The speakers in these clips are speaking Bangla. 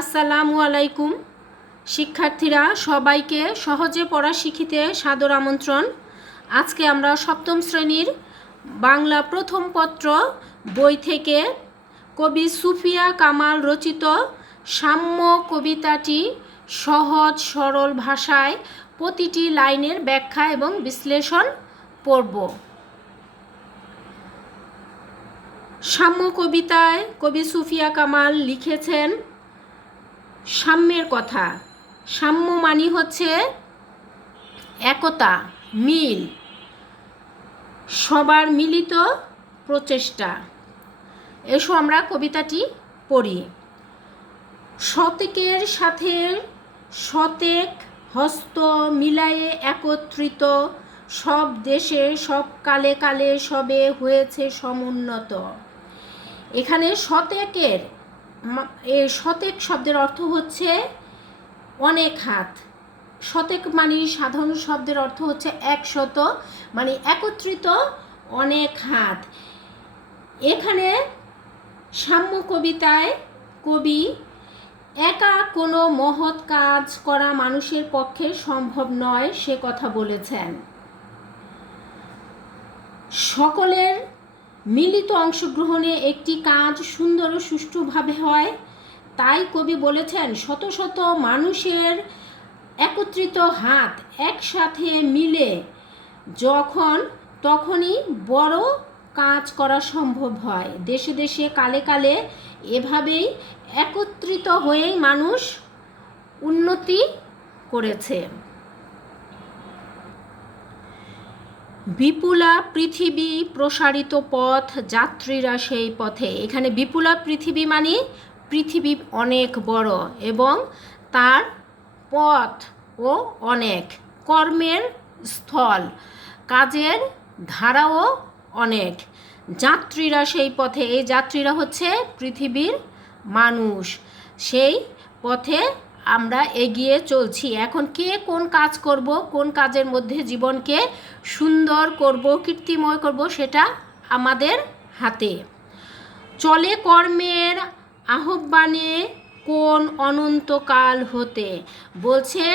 আসসালামু আলাইকুম শিক্ষার্থীরা, সবাইকে সহজে পড়া শিখিতে সাদর আমন্ত্রণ। আজকে আমরা সপ্তম শ্রেণীর বাংলা প্রথম পত্র বই থেকে কবি সুফিয়া কামাল রচিত সাম্য কবিতাটি সহজ সরল ভাষায় প্রতিটি লাইনের ব্যাখ্যা এবং বিশ্লেষণ পড়ব। সাম্য কবিতায় কবি সুফিয়া কামাল লিখেছেন সাম্যের কথা। সাম্য মানে হচ্ছে একতা, মিল, সবার মিলিত প্রচেষ্টা। এসো আমরা কবিতাটি পড়ি। শতেকের সাথে শতেক হস্ত মিলায়ে একত্রিত, সব দেশে সব কালে কালে সবে হয়েছে সমুন্নত। এখানে শতেকের শতেক শব্দের অর্থ হচ্ছে অনেক হাত। শতেক মানে সাধারণ শব্দের অর্থ হচ্ছে একশত, মানে একত্রিত অনেক হাত। এখানে সাম্য কবিতায় কবি একা কোনো মহৎ কাজ করা মানুষের পক্ষে সম্ভব নয় সে কথা বলেছেন। সকলের মিলিত অংশগ্রহণে একটি কাজ সুন্দর ও সুষ্ঠুভাবে হয়। তাই কবি বলেছেন শত শত মানুষের একত্রিত হাত একসাথে মিলে তখনই বড় কাজ করা সম্ভব হয়। দেশে দেশে কালে কালে এভাবেই একত্রিত হয়েই মানুষ উন্নতি করেছে। বিপুলা পৃথিবী প্রসারিত পথ, যাত্রীরা সেই পথে। এখানে বিপুলা পৃথিবী মানে পৃথিবী অনেক বড় এবং তার পথও অনেক, কর্মের স্থল, কাজের ধারাও অনেক। যাত্রীরা সেই পথে, এই যাত্রীরা হচ্ছে পৃথিবীর মানুষ। সেই পথে আমরা এগিয়ে চলছি। এখন কে কোন কাজ করব, কোন কাজের মধ্যে জীবনকে সুন্দর করব, কীর্তিময় করব, সেটা আমাদের হাতে। চলে কর্মের আহ্বানে কোন অনন্তকাল হতে। বলছে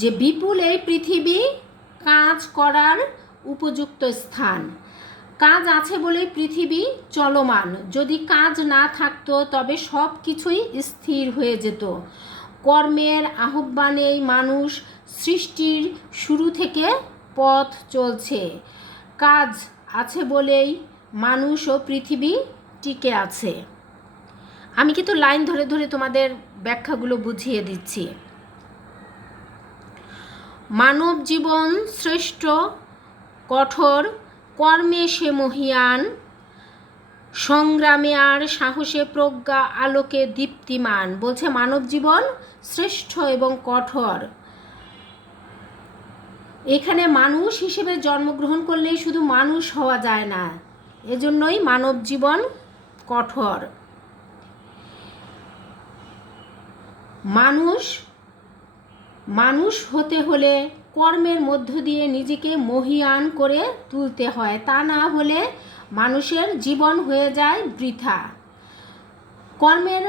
যে বিপুল এই পৃথিবী কাজ করার উপযুক্ত স্থান। কাজ আছে বলেই পৃথিবী চলমান। যদি কাজ না থাকতো তবে সব কিছুই স্থির হয়ে যেত। কর্মের আহ্বানেই মানুষ সৃষ্টির শুরু থেকে পথ চলছে। কাজ আছে বলেই মানুষ ও পৃথিবী টিকে আছে। আমি কিন্তু লাইন ধরে ধরে তোমাদের ব্যাখ্যাগুলো বুঝিয়ে দিচ্ছি। মানব জীবন শ্রেষ্ঠ কঠোর, কর্মে সে মহিয়ান, সংগ্রামে আর সাহসে প্রজ্ঞা আলোকে দীপ্তিমান। বলছে মানব জীবন শ্রেষ্ঠ এবং কঠোর। এখানে মানুষ হিসেবে জন্মগ্রহণ করলেই শুধু মানুষ হওয়া যায় না, এজন্যই মানব জীবন কঠোর। মানুষ হতে হলে কর্মের মধ্য দিয়ে নিজেকে মহিয়ান করে তুলতে হয়, তা না হলে মানুষের জীবন হয়ে যায় বৃথা। কর্মের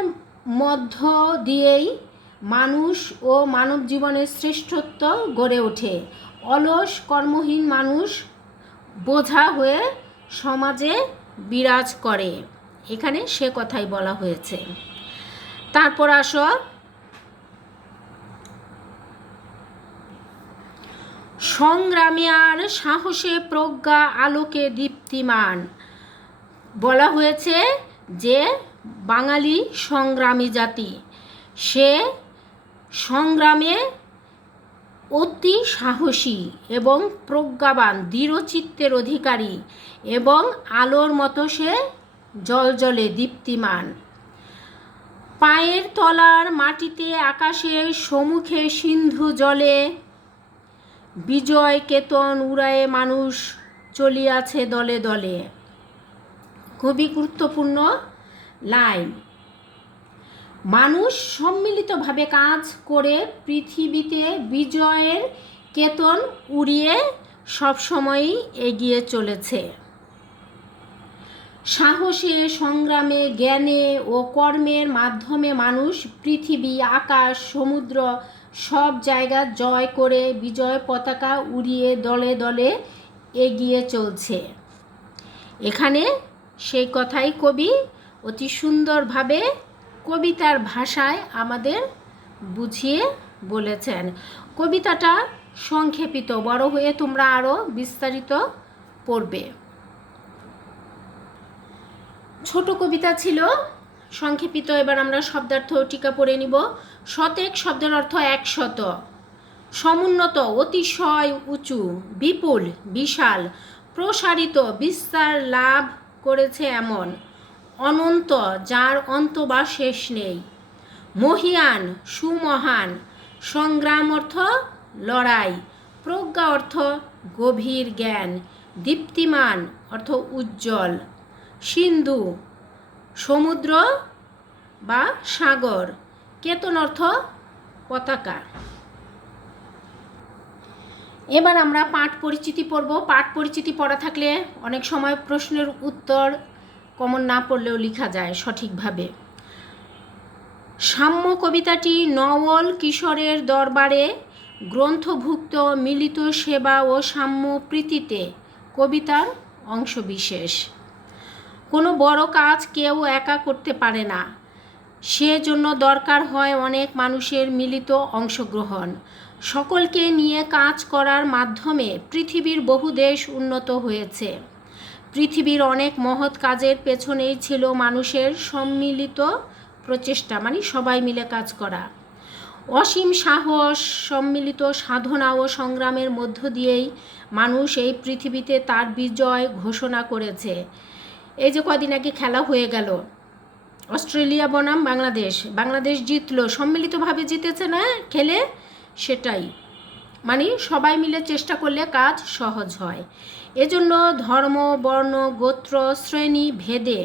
মধ্য দিয়েই মানুষ ও মানব জীবনের শ্রেষ্ঠত্ব গড়ে ওঠে। অলস কর্মহীন মানুষ বোঝা হয়ে সমাজে বিরাজ করে। এখানে সে কথাই বলা হয়েছে। তারপর আসো, সংগ্রামে আর সাহসে প্রজ্ঞা আলোকে দীপ্তিমান। বলা হয়েছে যে বাঙালি সংগ্রামী জাতি, সে সংগ্রামে অতি সাহসী এবং প্রজ্ঞাবান, দৃঢ়চিত্তের অধিকারী এবং আলোর মতো সে জ্বলজ্বলে দীপ্তিমান। পায়ের তলার মাটিতে আকাশের সম্মুখে সিন্ধু জলে, বিজয় কেতন উড়ায়ে মানুষ চলিয়াছে দলে দলে। খুবই গুরুত্বপূর্ণ লাইন। মানুষ সম্মিলিতভাবে কাজ করে পৃথিবীতে বিজয়ের কেতন উড়িয়ে সবসময়ই এগিয়ে চলেছে। সাহসে, সংগ্রামে, জ্ঞানে ও কর্মের মাধ্যমে মানুষ পৃথিবী, আকাশ, সমুদ্র সব জায়গা জয় করে বিজয় পতাকা উড়িয়ে দলে দলে এগিয়ে চলছে। এখানে সেই কথাই কবি অতি সুন্দরভাবে কবিতার ভাষায় আমাদের বুঝিয়ে বলেছেন। কবিতাটা সংক্ষেপিত, বড় হয়ে তোমরা আরও বিস্তারিত পড়বে। ছোট কবিতা ছিল, সংক্ষেপিত। এবার আমরা শব্দার্থ টিকা পড়ে নিব। শতেক শব্দের অর্থ 100। সমুন্নত, অতিশয় উঁচু, বিপুল, বিশাল, প্রসারিত, বিস্তার লাভ করেছে এমন, অনন্ত, যার অন্ত বা শেষ নেই, মহিয়ান, সুমহান, সংগ্রাম অর্থ লড়াই, প্রজ্ঞা অর্থ গভীর জ্ঞান, দীপ্তিমান অর্থ উজ্জ্বল, সিন্ধু সমুদ্র বা সাগর, কেতন অর্থ পতাকা। এবার আমরা পাঠ পরিচিতি পড়ব। পাঠ পরিচিতি পড়া থাকলে অনেক সময় প্রশ্নের উত্তর কমন না পড়লেও লেখা যায় সঠিকভাবে। সাম্য কবিতাটি নওয়াল কিশোরের দরবারে গ্রন্থভুক্ত মিলিত সেবা ও সাম্য প্রীতিতে কবিতার অংশবিশেষ। কোনো বড় কাজ কেউ একা করতে পারে না, সেজন্য দরকার হয় অনেক মানুষের মিলিত অংশগ্রহণ। সকলকে নিয়ে কাজ করার মাধ্যমে পৃথিবীর বহু দেশ উন্নত হয়েছে। পৃথিবীর অনেক মহৎ কাজের পেছনেই ছিল মানুষের সম্মিলিত প্রচেষ্টা, মানে সবাই মিলে কাজ করা। অসীম সাহস, সম্মিলিত সাধনা ও সংগ্রামের মধ্য দিয়েই মানুষ এই পৃথিবীতে তার বিজয় ঘোষণা করেছে। এই যে কদিন আগে খেলা হয়ে গেল, অস্ট্রেলিয়া বনাম বাংলাদেশ, বাংলাদেশ জিতলো, সম্মিলিতভাবে জিতেছে না খেলে, সেটাই মানে সবাই মিলে চেষ্টা করলে কাজ সহজ হয়। এজন্য ধর্ম, বর্ণ, গোত্র, শ্রেণী ভেদে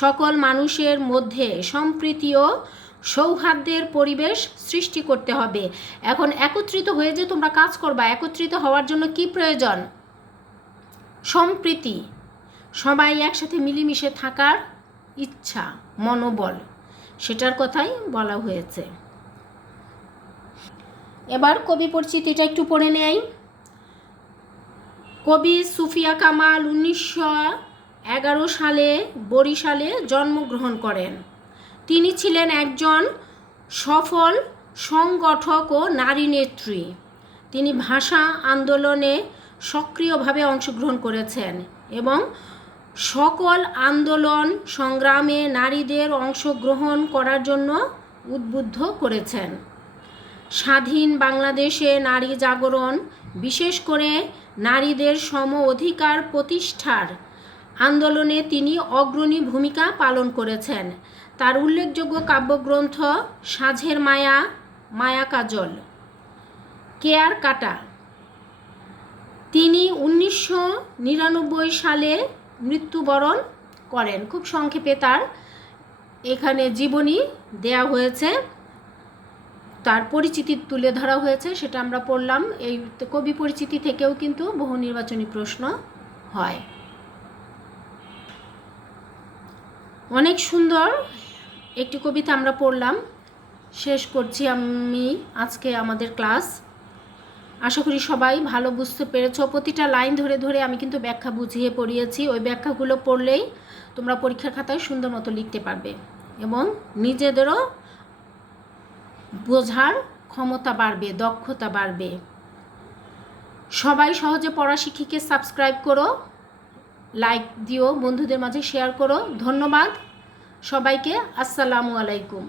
সকল মানুষের মধ্যে সম্প্রীতি ও সৌহার্দ্যের পরিবেশ সৃষ্টি করতে হবে। এখন একত্রিত হয়ে যে তোমরা কাজ করবা, একত্রিত হওয়ার জন্য কি প্রয়োজন? সম্প্রীতি, সবাই একসাথে মিলেমিশে থাকার ইচ্ছা, মনোবল, সেটার কথাই বলা হয়েছে। এবার কবি পরিচিতিটা একটু পড়ে নেই। কবি সুফিয়া কামাল 1911 সালে বরিশালে জন্মগ্রহণ করেন। তিনি ছিলেন একজন সফল সংগঠক ও নারী নেত্রী। তিনি ভাষা আন্দোলনে সক্রিয়ভাবে অংশগ্রহণ করেছেন এবং সকল আন্দোলন সংগ্রামে নারীদের অংশগ্রহণ করার জন্য উদ্বুদ্ধ করেছেন। স্বাধীন বাংলাদেশে নারী জাগরণ, বিশেষ করে নারীদের সম অধিকার প্রতিষ্ঠার আন্দোলনে তিনি অগ্রণী ভূমিকা পালন করেছেন। তার উল্লেখযোগ্য কাব্যগ্রন্থ সাঁঝের মায়া, মায়া কাজল, কেয়ার কাটা। তিনি 1999 সালে মৃত্যুবরণ করেন। খুব সংক্ষেপে তার এখানে জীবনী দেয়া হয়েছে, তার পরিচিতি তুলে ধরা হয়েছে, সেটা আমরা পড়লাম। এই কবি পরিচিতি থেকেও কিন্তু বহু নির্বাচনী প্রশ্ন হয়। অনেক সুন্দর একটি কবিতা আমরা পড়লাম। শেষ করছি আমি আজকে আমাদের ক্লাস। আশা করি সবাই ভালো বুঝতে পেরেছো। প্রতিটা লাইন ধরে ধরে আমি কিন্তু ব্যাখ্যা বুঝিয়ে পড়িয়েছি। ওই ব্যাখ্যাগুলো পড়লেই তোমরা পরীক্ষার খাতায় সুন্দর মতো লিখতে পারবে এবং নিজেদেরও বোঝার ক্ষমতা বাড়বে, দক্ষতা বাড়বে। সবাই সহজে পড়া শিখিকে সাবস্ক্রাইব করো, লাইক দিও, বন্ধুদের মাঝে শেয়ার করো। ধন্যবাদ সবাইকে। আসসালামু আলাইকুম।